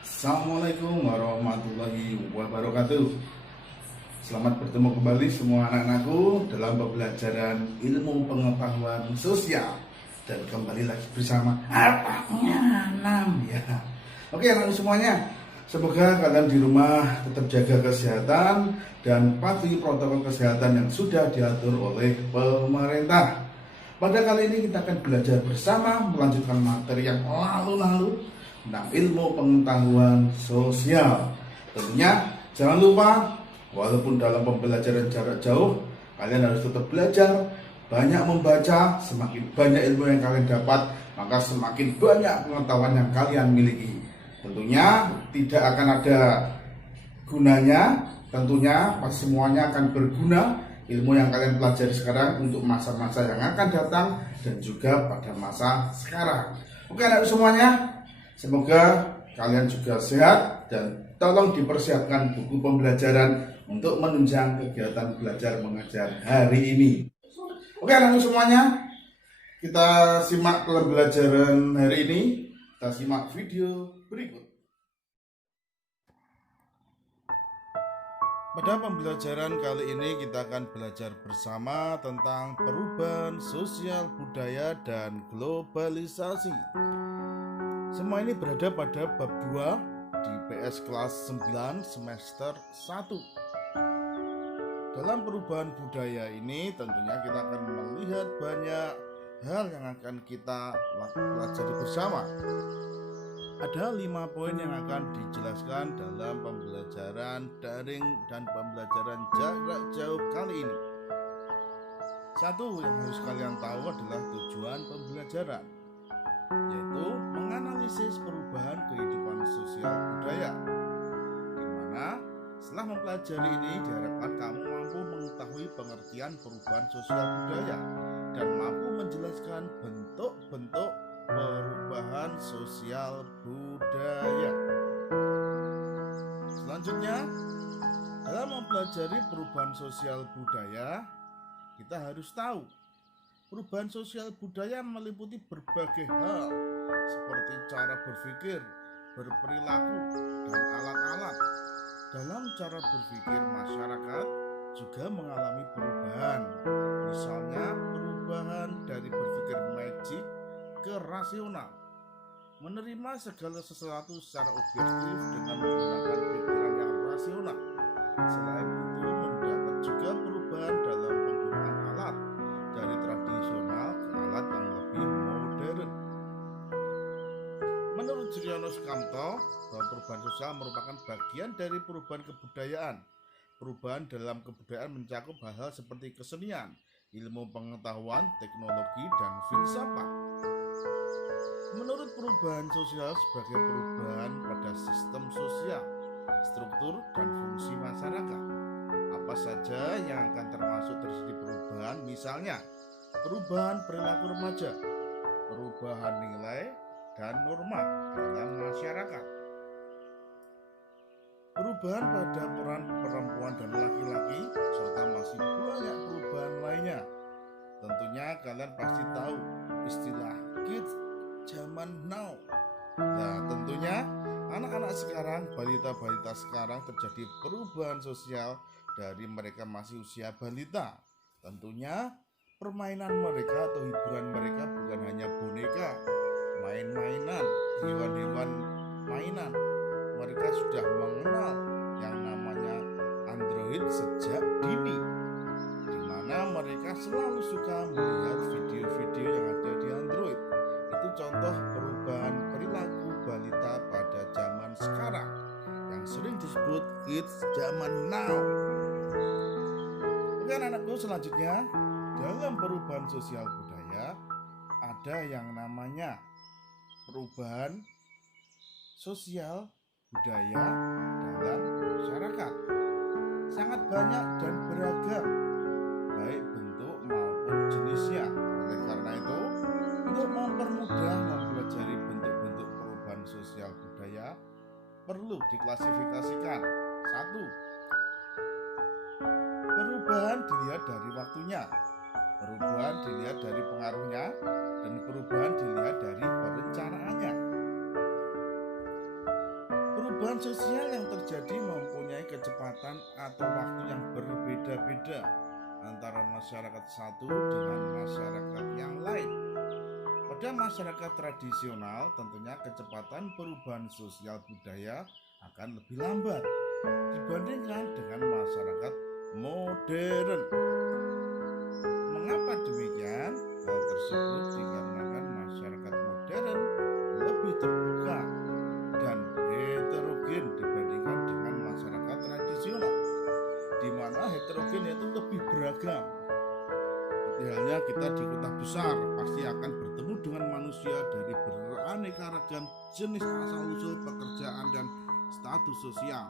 Assalamualaikum warahmatullahi wabarakatuh. Selamat bertemu kembali semua anak-anakku dalam pembelajaran ilmu pengetahuan sosial. Dan kembali lagi bersama Arahnya 6 ya. Oke anak-anak semuanya, semoga kalian di rumah tetap jaga kesehatan dan patuhi protokol kesehatan yang sudah diatur oleh pemerintah. Pada kali ini kita akan belajar bersama melanjutkan materi yang lalu-lalu tentang ilmu pengetahuan sosial. Tentunya jangan lupa, walaupun dalam pembelajaran jarak jauh, kalian harus tetap belajar, banyak membaca. Semakin banyak ilmu yang kalian dapat, maka semakin banyak pengetahuan yang kalian miliki. Tentunya tidak akan ada gunanya, tentunya semuanya akan berguna ilmu yang kalian pelajari sekarang untuk masa-masa yang akan datang dan juga pada masa sekarang. Oke anak semuanya, semoga kalian juga sehat dan tolong dipersiapkan buku pembelajaran untuk menunjang kegiatan belajar mengajar hari ini. Oke anak semuanya, kita simak pembelajaran hari ini. Kita simak video berikut. Pada pembelajaran kali ini kita akan belajar bersama tentang perubahan sosial budaya dan globalisasi. Semua ini berada pada bab 2 di PS kelas 9 semester 1. Dalam perubahan budaya ini tentunya kita akan melihat banyak hal yang akan kita pelajari bersama. Ada 5 poin yang akan dijelaskan dalam pembelajaran daring dan pembelajaran jarak jauh kali ini. Satu yang harus kalian tahu adalah tujuan pembelajaran, yaitu menganalisis perubahan kehidupan sosial budaya, di mana setelah mempelajari ini diharapkan kamu mampu mengetahui pengertian perubahan sosial budaya dan mampu menjelaskan bentuk-bentuk perubahan sosial budaya. Selanjutnya, dalam mempelajari perubahan sosial budaya, kita harus tahu perubahan sosial budaya meliputi berbagai hal seperti cara berpikir, berperilaku, dan alat-alat. Dalam cara berpikir, masyarakat juga mengalami perubahan, misalnya perubahan dari berpikir magic ke rasional, menerima segala sesuatu secara objektif dengan menggunakan pikiran yang rasional. Selain itu, mendapat juga perubahan dalam penggunaan alat dari tradisional ke alat yang lebih modern. Menurut Suryono Sukamto, bahwa perubahan sosial merupakan bagian dari perubahan kebudayaan. Perubahan dalam kebudayaan mencakup hal-hal seperti kesenian, ilmu pengetahuan, teknologi, dan filsafat. Menurut perubahan sosial sebagai perubahan pada sistem sosial, struktur, dan fungsi masyarakat. Apa saja yang akan termasuk terjadi perubahan? Misalnya, perubahan perilaku remaja, perubahan nilai dan norma dalam masyarakat, perubahan pada peran perempuan dan laki-laki, serta masih banyak perubahan lainnya. Tentunya kalian pasti tahu istilah kids zaman now. Nah, tentunya anak-anak sekarang, balita-balita sekarang terjadi perubahan sosial dari mereka masih usia balita. Tentunya permainan mereka atau hiburan mereka bukan hanya boneka, main-mainan, hewan-hewan mainan. Mereka sudah mengenal yang namanya Android sejak dini, di mana mereka selalu suka melihat video-video yang ada di Android. Itu contoh perubahan perilaku balita pada zaman sekarang yang sering disebut kids zaman now. Oke anak-anakku, selanjutnya dalam perubahan sosial budaya ada yang namanya perubahan sosial budaya dalam masyarakat. Sangat banyak dan beragam, baik bentuk maupun jenisnya. Oleh karena itu, untuk mempermudah mempelajari bentuk-bentuk perubahan sosial budaya, perlu diklasifikasikan. 1. Perubahan dilihat dari waktunya, perubahan dilihat dari pengaruhnya, dan perubahan dilihat dari perencanaannya. Perubahan sosial yang terjadi mempunyai kecepatan atau waktu yang berbeda-beda antara masyarakat satu dengan masyarakat yang lain. Pada masyarakat tradisional, tentunya kecepatan perubahan sosial budaya akan lebih lambat dibandingkan dengan masyarakat modern. Mengapa demikian? Hal tersebut dikarenakan masyarakat modern lebih terbuka dan heterogen dibandingkan dengan masyarakat tradisional, di mana heterogen itu lebih beragam. Seperti halnya kita di kota besar pasti akan bertemu dengan manusia dari beraneka ragam jenis, asal-usul, pekerjaan, dan status sosial.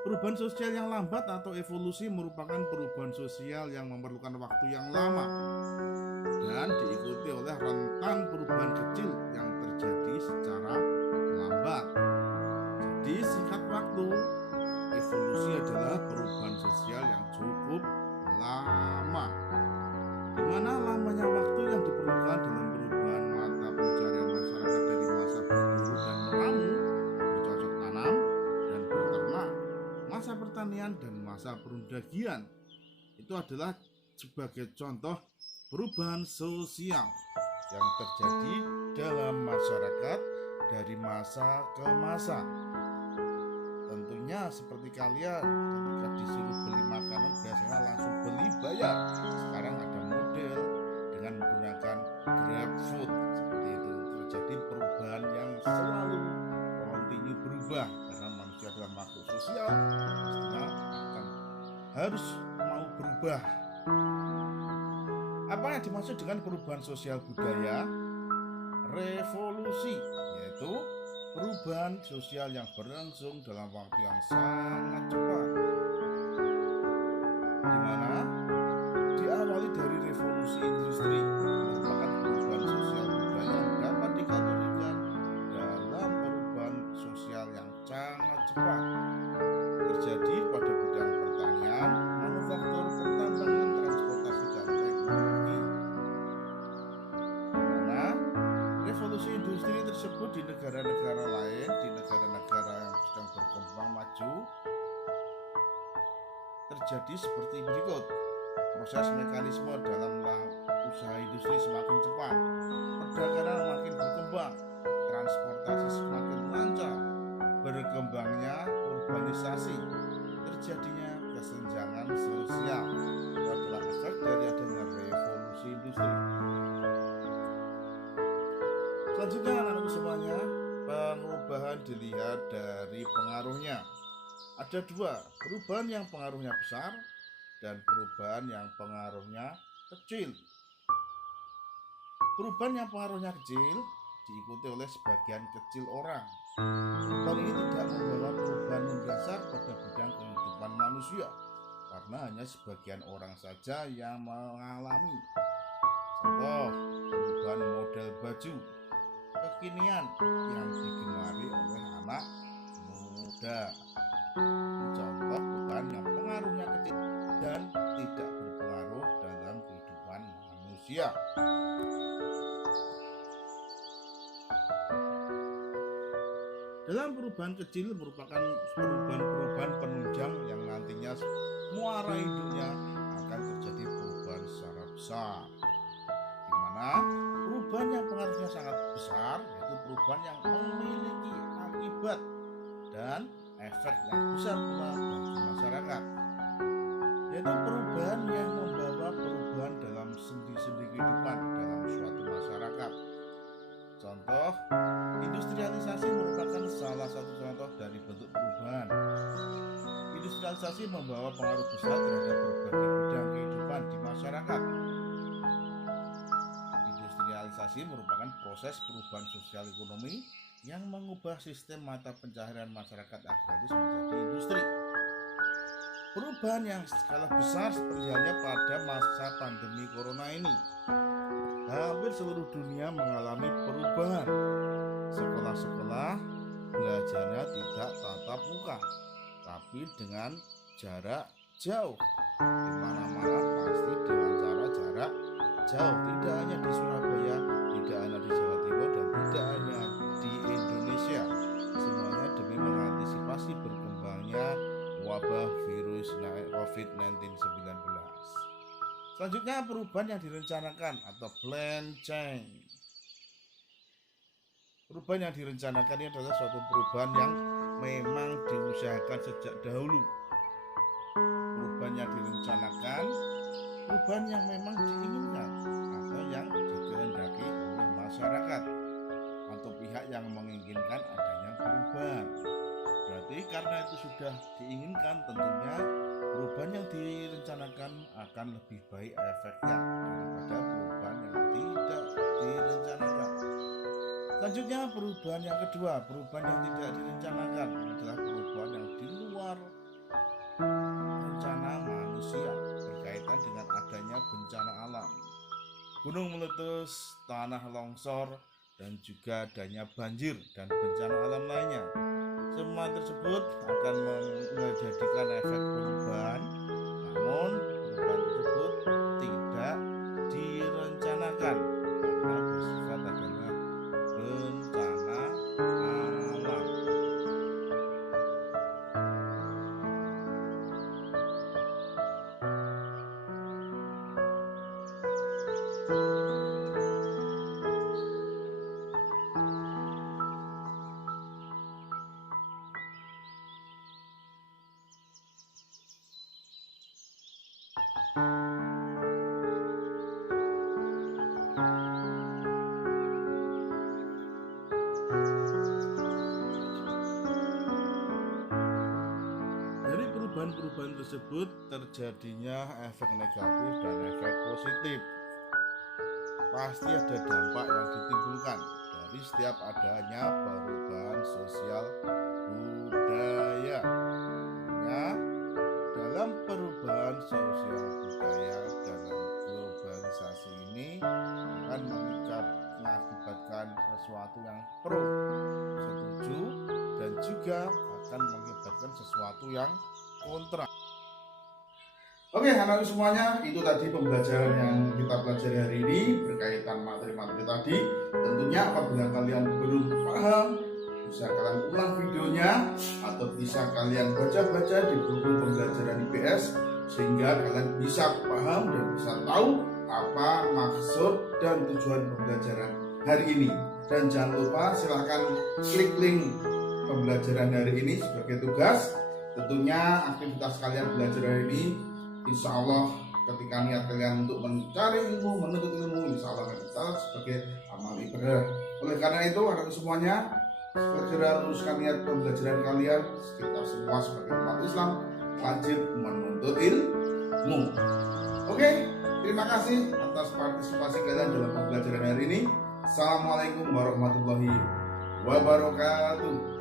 Perubahan sosial yang lambat atau evolusi merupakan perubahan sosial yang memerlukan waktu yang lama dan diikuti oleh rentang perubahan kecil yang terjadi secara lambat. Jadi singkat waktu, evolusi adalah perubahan sosial yang cukup lama, di mana lamanya waktu yang diperlukan dalam perubahan mata pencarian masyarakat dari masa berburu dan meramu, bercocok tanam dan berternak, masa pertanian dan masa perundagian. Itu adalah sebagai contoh perubahan sosial yang terjadi dalam masyarakat dari masa ke masa. Tentunya seperti kalian ketika disuruh beli makanan biasanya langsung beli bayar. Sekarang ada model dengan menggunakan GrabFood, seperti itu. Terjadi perubahan yang selalu kontinu berubah karena manusia adalah makhluk sosial, pastinya akan harus mau berubah. Apa yang dimaksud dengan perubahan sosial budaya? Revolusi, yaitu perubahan sosial yang berlangsung dalam waktu yang sangat cepat, di mana diawali dari revolusi industri, merupakan perubahan sosial budaya yang dapat dikategorikan dalam perubahan sosial yang sangat cepat terjadi pada bidang pertanian, manufaktur, pertambangan, transportasi, dan teknologi. Nah, revolusi industri tersebut di negara-negara lain, di negara-negara yang sedang berkembang maju, terjadi seperti berikut. Proses mekanisme dalam usaha industri semakin cepat, perdagangan makin berkembang, transportasi semakin lancar, berkembangnya urbanisasi, terjadinya kesenjangan sosial. Itu adalah efek dari adanya revolusi industri. Selanjutnya anak-anakku semuanya, perubahan dilihat dari pengaruhnya. Ada dua, perubahan yang pengaruhnya besar dan perubahan yang pengaruhnya kecil. Perubahan yang pengaruhnya kecil diikuti oleh sebagian kecil orang. Perubahan ini tidak membawa perubahan mendasar pada bidang kehidupan manusia, karena hanya sebagian orang saja yang mengalami. Contoh, perubahan model baju kekinian yang digemari oleh anak muda. Contoh perubahan yang pengaruhnya kecil dan tidak berpengaruh dalam kehidupan manusia. Dalam perubahan kecil merupakan perubahan penunjang yang nantinya muara hidupnya akan terjadi perubahan secara besar, di mana perubahan yang pengaruhnya sangat besar yaitu perubahan yang memiliki akibat dan efek yang besar pula bagi masyarakat, yaitu perubahan yang membawa perubahan dalam sendi-sendi kehidupan dalam suatu masyarakat. Contoh, industrialisasi merupakan salah satu contoh dari bentuk perubahan. Industrialisasi membawa pengaruh besar terhadap berbagai bidang kehidupan di masyarakat. Industrialisasi merupakan proses perubahan sosial ekonomi yang mengubah sistem mata pencaharian masyarakat agraris menjadi industri. Perubahan yang skala besar seperti halnya pada masa pandemi corona ini. Hampir seluruh dunia mengalami perubahan. Sekolah-sekolah belajarnya tidak tatap muka, tapi dengan jarak jauh. Di mana-mana pasti dengan cara jarak jauh. Tidak hanya di Surabaya, tidak hanya di Jawa Timur, dan tidak hanya di Indonesia. COVID-19. Selanjutnya perubahan yang direncanakan atau plan change. Perubahan yang direncanakan ini adalah suatu perubahan yang memang diusahakan sejak dahulu. Perubahan yang direncanakan, perubahan yang memang diinginkan atau yang dikehendaki oleh masyarakat atau pihak yang menginginkan adanya perubahan. Berarti karena itu sudah diinginkan, tentunya perubahan yang direncanakan akan lebih baik efeknya daripada perubahan yang tidak direncanakan. Selanjutnya perubahan yang kedua, perubahan yang tidak direncanakan adalah perubahan yang di luar rencana manusia berkaitan dengan adanya bencana alam, gunung meletus, tanah longsor, dan juga adanya banjir dan bencana alam lainnya. Semua tersebut akan menjadikan efek perubahan, namun perubahan tersebut tidak direncanakan karena bersifat adalah bencana alam. Dari perubahan-perubahan tersebut terjadinya efek negatif dan efek positif. Pasti ada dampak yang ditimbulkan dari setiap adanya perubahan sosial budaya. Ya, dalam perubahan sosial budaya dalam globalisasi ini akan mengakibatkan sesuatu yang pro, setuju, dan juga akan mengakibatkan sesuatu yang kontra. Oke, anak-anak semuanya, itu tadi pembelajaran yang kita pelajari hari ini berkaitan materi-materi tadi. Tentunya apabila kalian belum paham, bisa kalian ulang videonya atau bisa kalian baca-baca di buku pembelajaran IPS sehingga kalian bisa paham dan bisa tahu apa maksud dan tujuan pembelajaran hari ini. Dan jangan lupa silahkan klik link pembelajaran hari ini sebagai tugas. Tentunya aktivitas kalian belajar hari ini, insya Allah ketika niat kalian untuk mencari ilmu, menuntut ilmu, insya Allah akan dicatat sebagai amal ibadah. Oleh karena itu, anak semuanya segera luruskan niat pembelajaran kalian. Kita semua sebagai umat Islam wajib menuntut ilmu. Oke, terima kasih atas partisipasi kalian dalam pembelajaran hari ini. Assalamualaikum warahmatullahi wabarakatuh.